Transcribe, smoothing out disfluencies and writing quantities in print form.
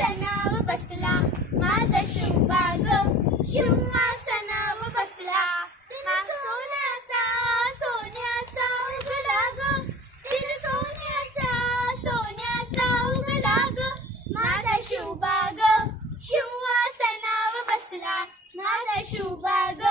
सिंहासनावर बसला माझा शिवबा ग सिंहासनावर बसला तिने सोन्याचा सोन्याचा उघडा ग तिने सोन्याचा उघडा ग माझा शिवबा ग सिंहासनावर बसला माझा शिवबा ग